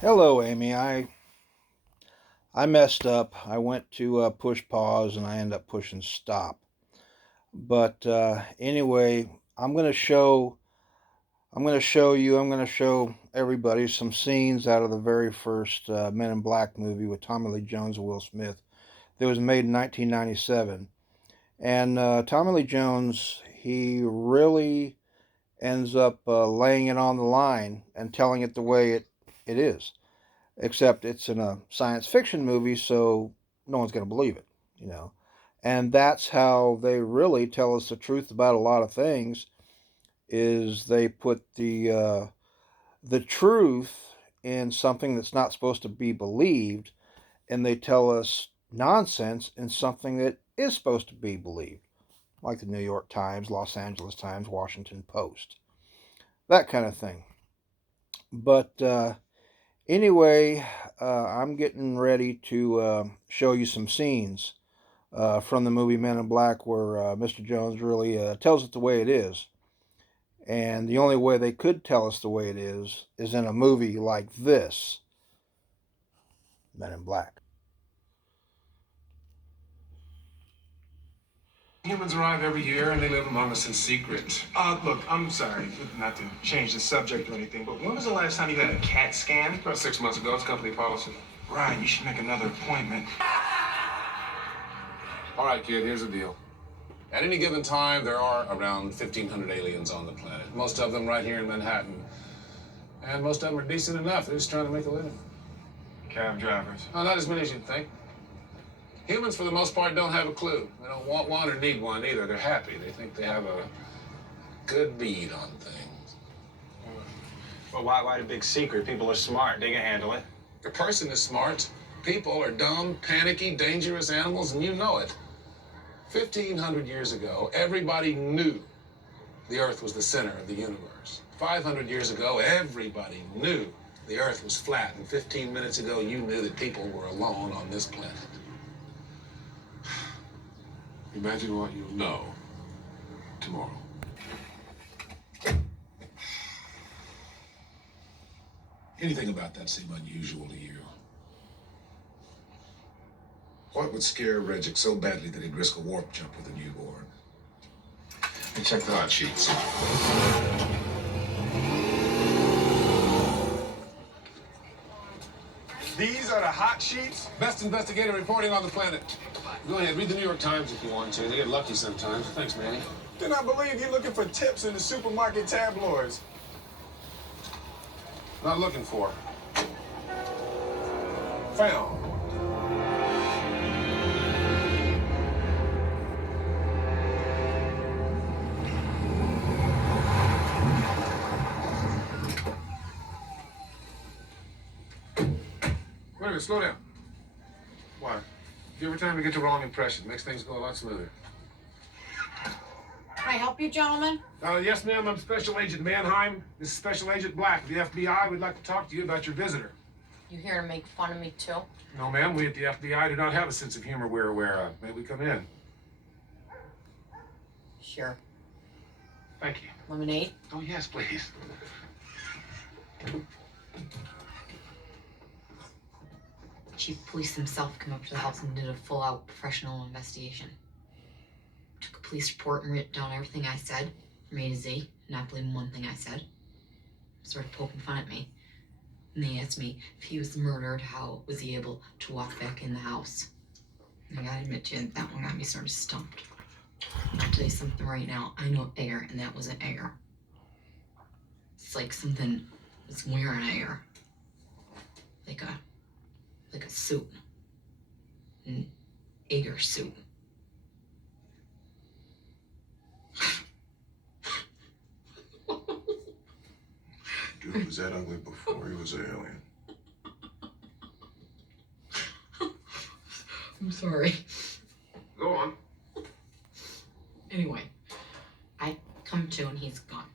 Hello, Amy. I messed up. I went to push pause and I ended up pushing stop. But anyway, I'm gonna show everybody some scenes out of the very first Men in Black movie with Tommy Lee Jones and Will Smith that was made in 1997. And Tommy Lee Jones, he really ends up laying it on the line and telling it the way it is, except it's in a science fiction movie, so no one's going to believe it, you know. And that's how they really tell us the truth about a lot of things. Is they put the truth in something that's not supposed to be believed, and they tell us nonsense in something that is supposed to be believed, like the New York Times, Los Angeles Times, Washington Post, that kind of thing. But anyway, I'm getting ready to show you some scenes from the movie Men in Black where Mr. Jones really tells it the way it is. And the only way they could tell us the way it is in a movie like this, Men in Black. Humans arrive every year and they live among us in secret. Look, I'm sorry, not to change the subject or anything, but when was the last time you had a CAT scan? About 6 months ago. It's company policy. Right, you should make another appointment. All right, kid, here's the deal. At any given time, there are around 1,500 aliens on the planet. Most of them right here in Manhattan. And most of them are decent enough. They're just trying to make a living. Cab drivers. No, not as many as you'd think. Humans, for the most part, don't have a clue. They don't want one or need one either. They're happy. They think they have a good bead on things. Well, why the big secret? People are smart. They can handle it. The person is smart. People are dumb, panicky, dangerous animals, and you know it. 1,500 years ago, everybody knew the Earth was the center of the universe. 500 years ago, everybody knew the Earth was flat. And 15 minutes ago, you knew that people were alone on this planet. Imagine what you'll know tomorrow. Anything about that seem unusual to you? What would scare Reggie so badly that he'd risk a warp jump with a newborn? Let me check the hot sheets. These are the hot sheets? Best investigator reporting on the planet. Go ahead, read the New York Times if you want to. They get lucky sometimes. Thanks, Manny. Do not believe you're looking for tips in the supermarket tabloids. Not looking for. Found. Wait a minute, slow down. Why? Give every time you get the wrong impression. Makes things go a lot smoother. Can I help you, gentlemen? Yes, ma'am. I'm Special Agent Mannheim. This is Special Agent Black of the FBI. We'd like to talk to you about your visitor. You here to make fun of me, too? No, ma'am. We at the FBI do not have a sense of humor we're aware of. May we come in? Sure. Thank you. Lemonade? Oh, yes, please. Chief of Police himself came up to the house and did a full-out professional investigation. Took a police report and wrote down everything I said, from A to Z, not believing one thing I said. Started poking fun at me. And they asked me if he was murdered, how was he able to walk back in the house? And I gotta admit to you, that one got me sort of stumped. And I'll tell you something right now. I know Edgar, and that wasn't Edgar. It's like something was wearing Edgar. Like a suit. An Edgar suit. Dude was that ugly before he was an alien. I'm sorry. Go on. Anyway, I come to and he's gone.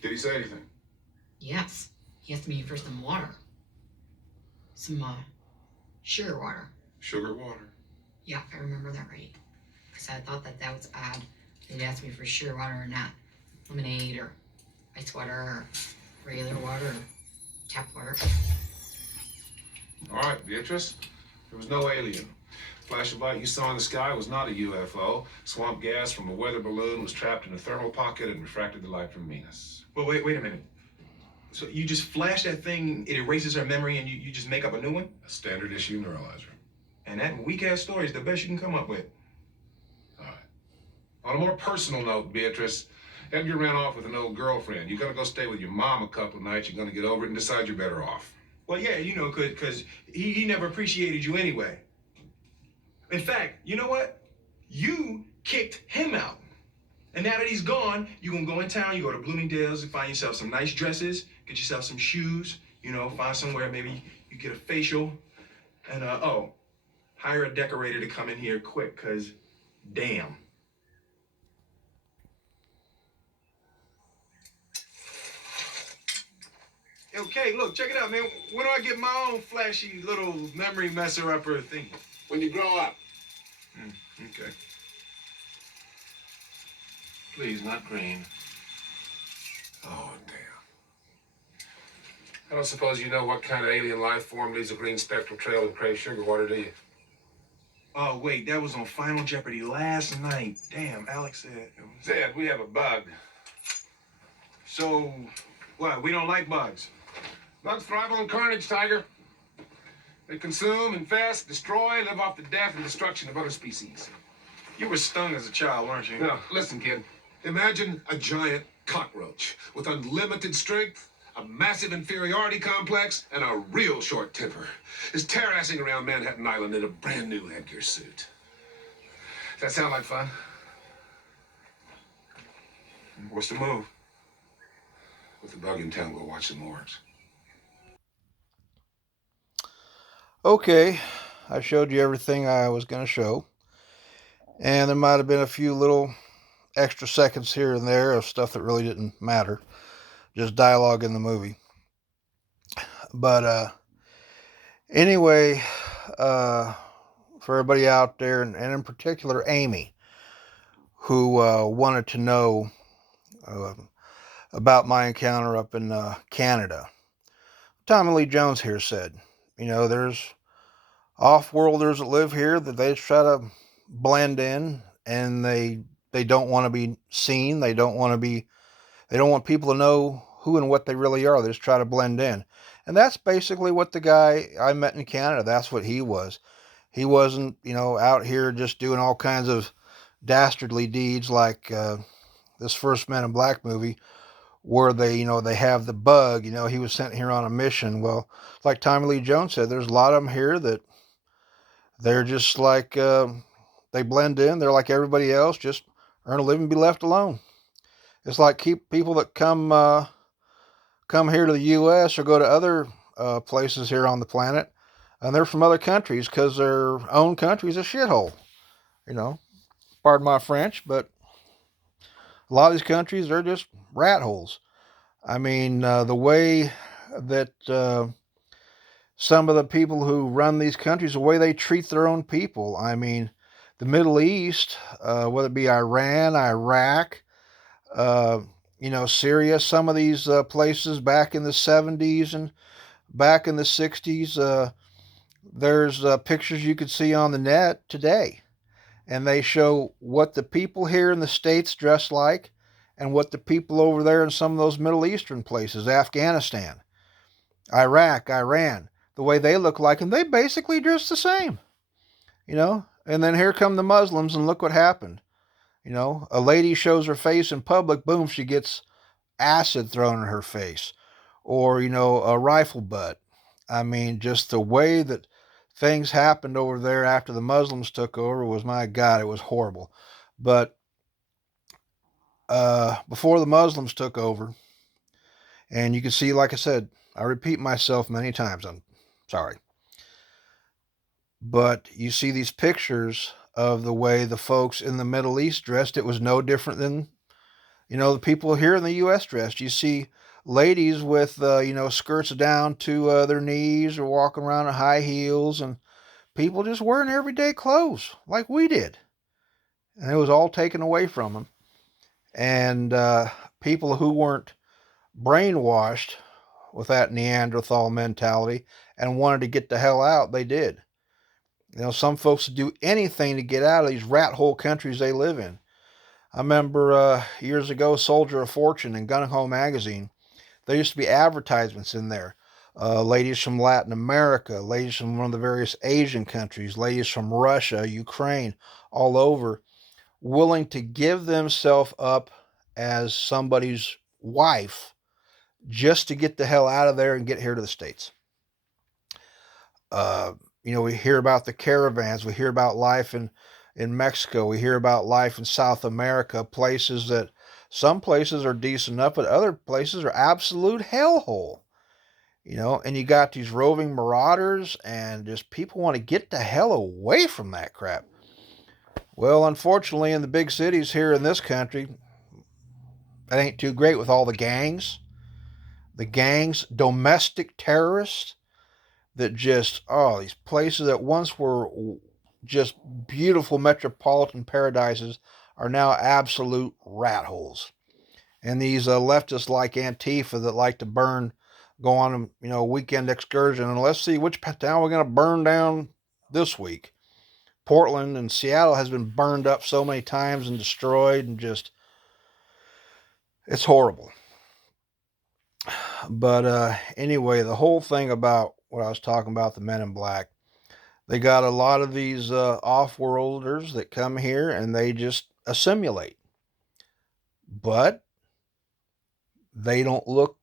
Did he say anything? Yes. He asked me for some water. Some, sugar water. Sugar water. Yeah, if I remember that right. Because I thought that was odd. They'd ask me for sugar water or not. Lemonade or ice water or regular water. Tap water. All right, Beatrice. There was no alien. Flash of light you saw in the sky was not a UFO. Swamp gas from a weather balloon was trapped in a thermal pocket and refracted the light from Venus. Well, wait a minute. So you just flash that thing, it erases her memory, and you just make up a new one? A standard issue neuralizer. And that weak-ass story is the best you can come up with. All right. On a more personal note, Beatrice, Edgar ran off with an old girlfriend. You're gonna go stay with your mom a couple of nights. You're gonna get over it and decide you're better off. Well, yeah, because he never appreciated you anyway. In fact, you know what? You kicked him out. And now that he's gone, you're going to go in town, you go to Bloomingdale's and find yourself some nice dresses, get yourself some shoes, find somewhere, maybe you get a facial. And, hire a decorator to come in here quick, because damn. Okay, look, check it out, man. When do I get my own flashy little memory messer-upper thingy? When you grow up. Okay. Please, not green. Oh, damn. I don't suppose you know what kind of alien life form leaves a green spectral trail in Cray sugar water, do you? Oh, wait, that was on Final Jeopardy last night. Damn, Alex said it was... Zed, we have a bug. So, what, we don't like bugs? Bugs thrive on carnage, Tiger. They consume, infest, destroy, live off the death and destruction of other species. You were stung as a child, weren't you? Now, listen, kid. Imagine a giant cockroach with unlimited strength, a massive inferiority complex, and a real short temper. Is terrassing around Manhattan Island in a brand new Edgar suit. Does that sound like fun? What's the move? With the bug in town, we'll watch some orcs. Okay, I showed you everything I was going to show. And there might have been a few little extra seconds here and there of stuff that really didn't matter. Just dialogue in the movie. But anyway, for everybody out there, and in particular Amy, who wanted to know about my encounter up in Canada. Tommy Lee Jones here said, there's off-worlders that live here that they just try to blend in, and they don't want to be seen. They don't want people to know who and what they really are. They just try to blend in. And that's basically what the guy I met in Canada, that's what he was. He wasn't, out here just doing all kinds of dastardly deeds like this first Men in Black movie, where they have the bug. He was sent here on a mission. Well, like Tommy Lee Jones said, there's a lot of them here that they're just like, they blend in. They're like everybody else, just earn a living, be left alone. It's like people that come here to the U.S. or go to other places here on the planet, and they're from other countries because their own country's a shithole. Pardon my French, but a lot of these countries, they're just rat holes. I mean, the way that some of the people who run these countries, the way they treat their own people. I mean, the Middle East, whether it be Iran, Iraq, Syria, some of these places back in the 70s and back in the 60s, there's pictures you could see on the net today. And they show what the people here in the States dress like and what the people over there in some of those Middle Eastern places, Afghanistan, Iraq, Iran, the way they look like, and they basically dress the same, And then here come the Muslims, and look what happened. A lady shows her face in public, boom, she gets acid thrown in her face. Or, a rifle butt. I mean, just the way that things happened over there after the Muslims took over was, my God, it was horrible. But before the Muslims took over, and you can see, like I said, I repeat myself many times, I'm sorry. But you see these pictures of the way the folks in the Middle East dressed. It was no different than, the people here in the U.S. dressed. You see ladies with, skirts down to their knees or walking around in high heels, and people just wearing everyday clothes like we did. And it was all taken away from them. And people who weren't brainwashed with that Neanderthal mentality and wanted to get the hell out, they did. Some folks would do anything to get out of these rat hole countries they live in. I remember years ago, Soldier of Fortune and Gun Ho magazine, there used to be advertisements in there. Ladies from Latin America, ladies from one of the various Asian countries, ladies from Russia, Ukraine, all over, willing to give themselves up as somebody's wife just to get the hell out of there and get here to the States. Uh, we hear about the caravans, we hear about life in Mexico, we hear about life in South America, places that some places are decent enough, but other places are absolute hellhole. And you got these roving marauders, and just people want to get the hell away from that crap. Well, unfortunately, in the big cities here in this country, that ain't too great with all the gangs, domestic terrorists that just, these places that once were just beautiful metropolitan paradises are now absolute rat holes. And these leftists like Antifa that like to go on a weekend excursion, and let's see which town we're going to burn down this week. Portland and Seattle has been burned up so many times and destroyed, and just, it's horrible. But anyway, the whole thing about what I was talking about, the Men in Black, they got a lot of these off-worlders that come here and they just assimilate. But they don't look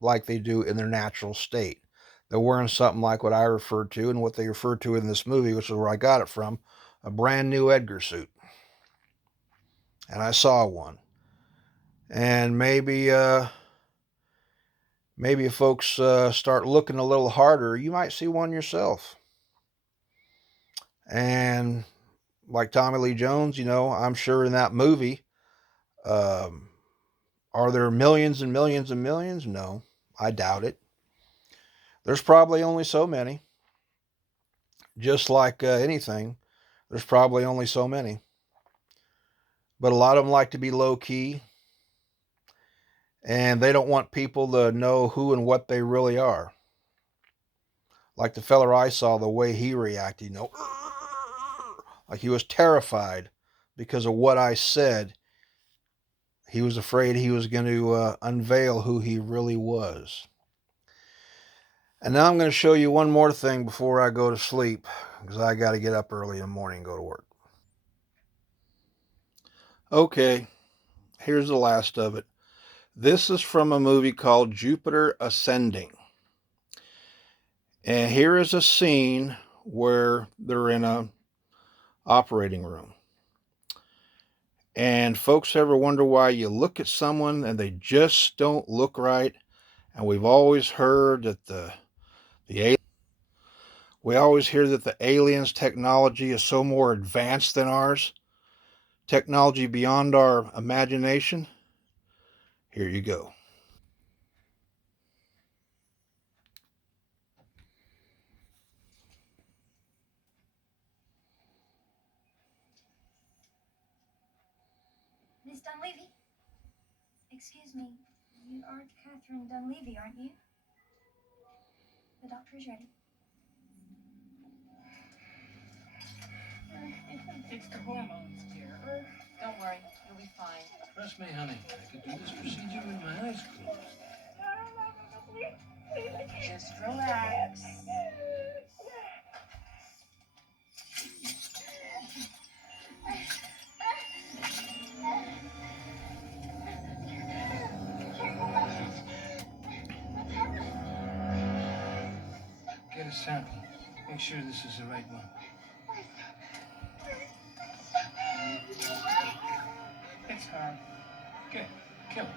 like they do in their natural state. They're wearing something like what I referred to and what they referred to in this movie, which is where I got it from, a brand new Edgar suit. And I saw one. And maybe if folks start looking a little harder, you might see one yourself. And like Tommy Lee Jones, I'm sure in that movie, are there millions and millions and millions? No, I doubt it. There's probably only so many. Just like anything, there's probably only so many. But a lot of them like to be low key, and they don't want people to know who and what they really are. Like the feller I saw, the way he reacted, like he was terrified because of what I said. He was afraid he was going to unveil who he really was. And now I'm going to show you one more thing before I go to sleep, because I got to get up early in the morning and go to work. Okay, here's the last of it. This is from a movie called Jupiter Ascending. And here is a scene where they're in a operating room. And folks ever wonder why you look at someone and they just don't look right? And we've always heard that we always hear that the aliens' technology is so more advanced than ours. Technology beyond our imagination. Here you go. Miss Dunleavy? Excuse me, you are Catherine Dunleavy, aren't you? The doctor is ready. It's the hormones, dear. Don't worry, you'll be fine. Trust me, honey. I could do this procedure with my eyes closed. Just relax. Get a sample. Make sure this is the right one. It's her. Get it. Kill her.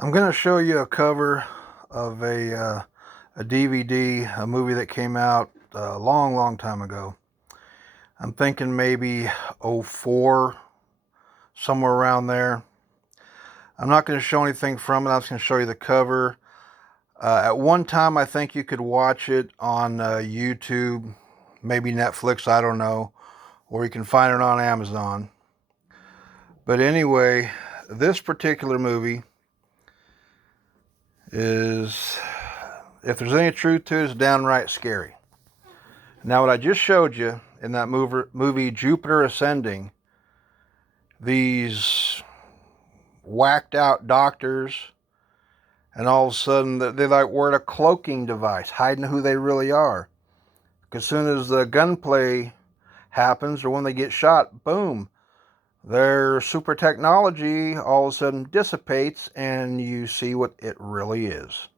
I'm going to show you a cover of a DVD, a movie that came out a long, long time ago. I'm thinking maybe '04, somewhere around there. I'm not going to show anything from it. I'm just going to show you the cover. At one time, I think you could watch it on YouTube, maybe Netflix, I don't know, or you can find it on Amazon. But anyway, this particular movie is, if there's any truth to it, it's downright scary. Now, what I just showed you in that movie Jupiter Ascending, these whacked out doctors, and all of a sudden they like wear a cloaking device, hiding who they really are. As soon as the gunplay happens or when they get shot, boom, their super technology all of a sudden dissipates and you see what it really is.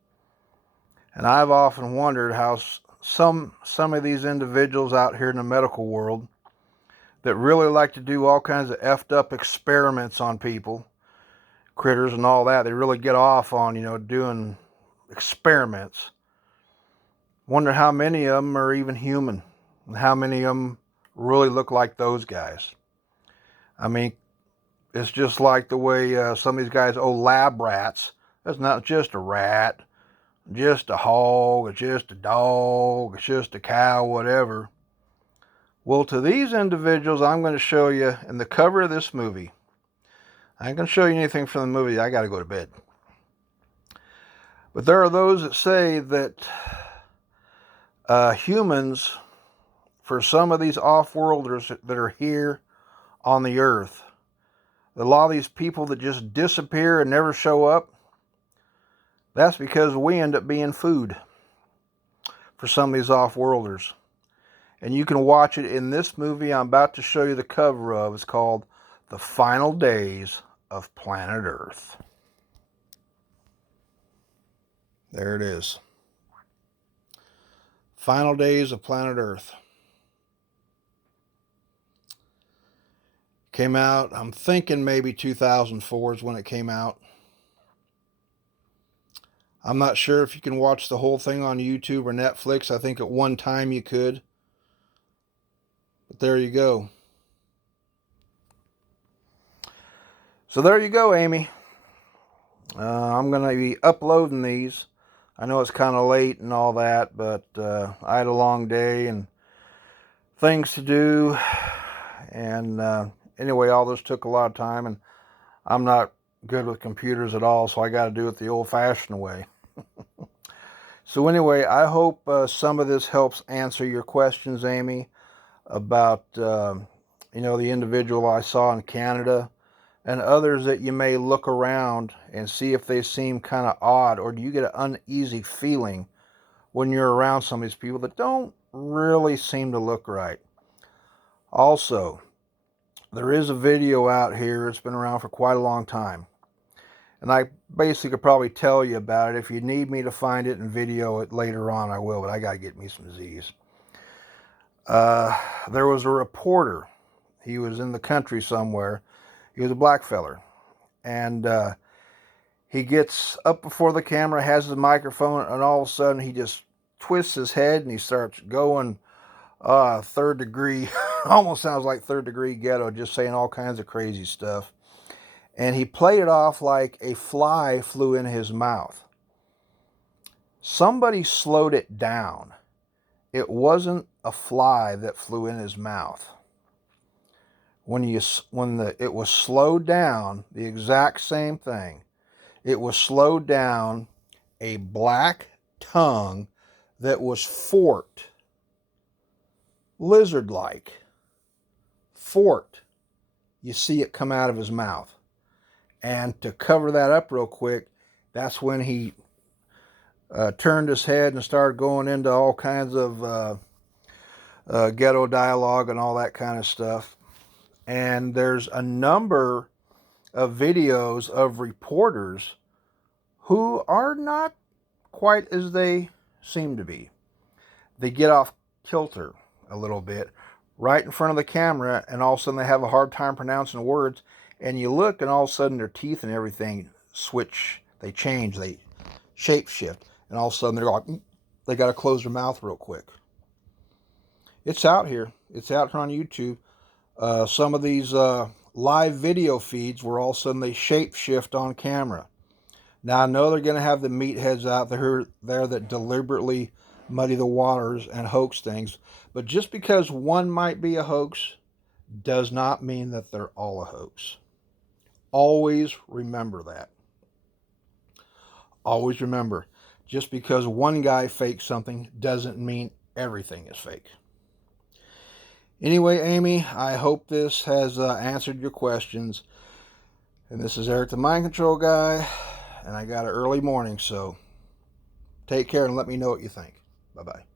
And I've often wondered how some of these individuals out here in the medical world that really like to do all kinds of effed up experiments on people, critters and all that, they really get off on, doing experiments. Wonder how many of them are even human, and how many of them really look like those guys. I mean, it's just like the way some of these guys, lab rats. That's not just a rat, just a hog, it's just a dog, it's just a cow, whatever. Well, to these individuals, I'm going to show you in the cover of this movie. I ain't going to show you anything from the movie. I got to go to bed. But there are those that say that humans, for some of these off-worlders that are here on the earth, a lot of these people that just disappear and never show up, that's because we end up being food for some of these off-worlders. And you can watch it in this movie I'm about to show you the cover of. It's called The Final Days of Planet Earth. There it is. Final Days of Planet Earth. Came out, I'm thinking maybe 2004 is when it came out. I'm not sure if you can watch the whole thing on YouTube or Netflix. I think at one time you could. But there you go. So there you go, Amy. I'm going to be uploading these. I know it's kind of late and all that, but I had a long day and things to do. And anyway, all this took a lot of time, and I'm not good with computers at all, so I got to do it the old-fashioned way. So anyway, I hope some of this helps answer your questions, Amy, about the individual I saw in Canada, and others that you may look around and see if they seem kind of odd, or do you get an uneasy feeling when you're around some of these people that don't really seem to look right. Also, there is a video out here. It's been around for quite a long time, and I basically could probably tell you about it. If you need me to find it and video it later on, I will, but I got to get me some Z's. There was a reporter. He was in the country somewhere. He was a black feller. And he gets up before the camera, has the microphone, and all of a sudden he just twists his head and he starts going third degree. Almost sounds like third degree ghetto, just saying all kinds of crazy stuff. And he played it off like a fly flew in his mouth. Somebody slowed it down. It wasn't a fly that flew in his mouth. When it was slowed down, the exact same thing. It was slowed down, a black tongue that was forked, lizard-like, forked. You see it come out of his mouth. And to cover that up real quick, that's when he turned his head and started going into all kinds of ghetto dialogue and all that kind of stuff. And there's a number of videos of reporters who are not quite as they seem to be. They get off kilter a little bit right in front of the camera, and all of a sudden they have a hard time pronouncing words, and you look and all of a sudden their teeth and everything switch. They change, they shape shift, and all of a sudden they're like, they got to close their mouth real quick. It's out here. It's out here on YouTube. Some of these live video feeds where all of a sudden they shape shift on camera. Now I know they're going to have the meatheads out there that deliberately muddy the waters and hoax things, but just because one might be a hoax does not mean that they're all a hoax. Always remember that. Always remember, just because one guy fakes something doesn't mean everything is fake. Anyway, Amy, I hope this has answered your questions. And this is Eric the Mind Control Guy, and I got an early morning, so take care and let me know what you think. Bye-bye.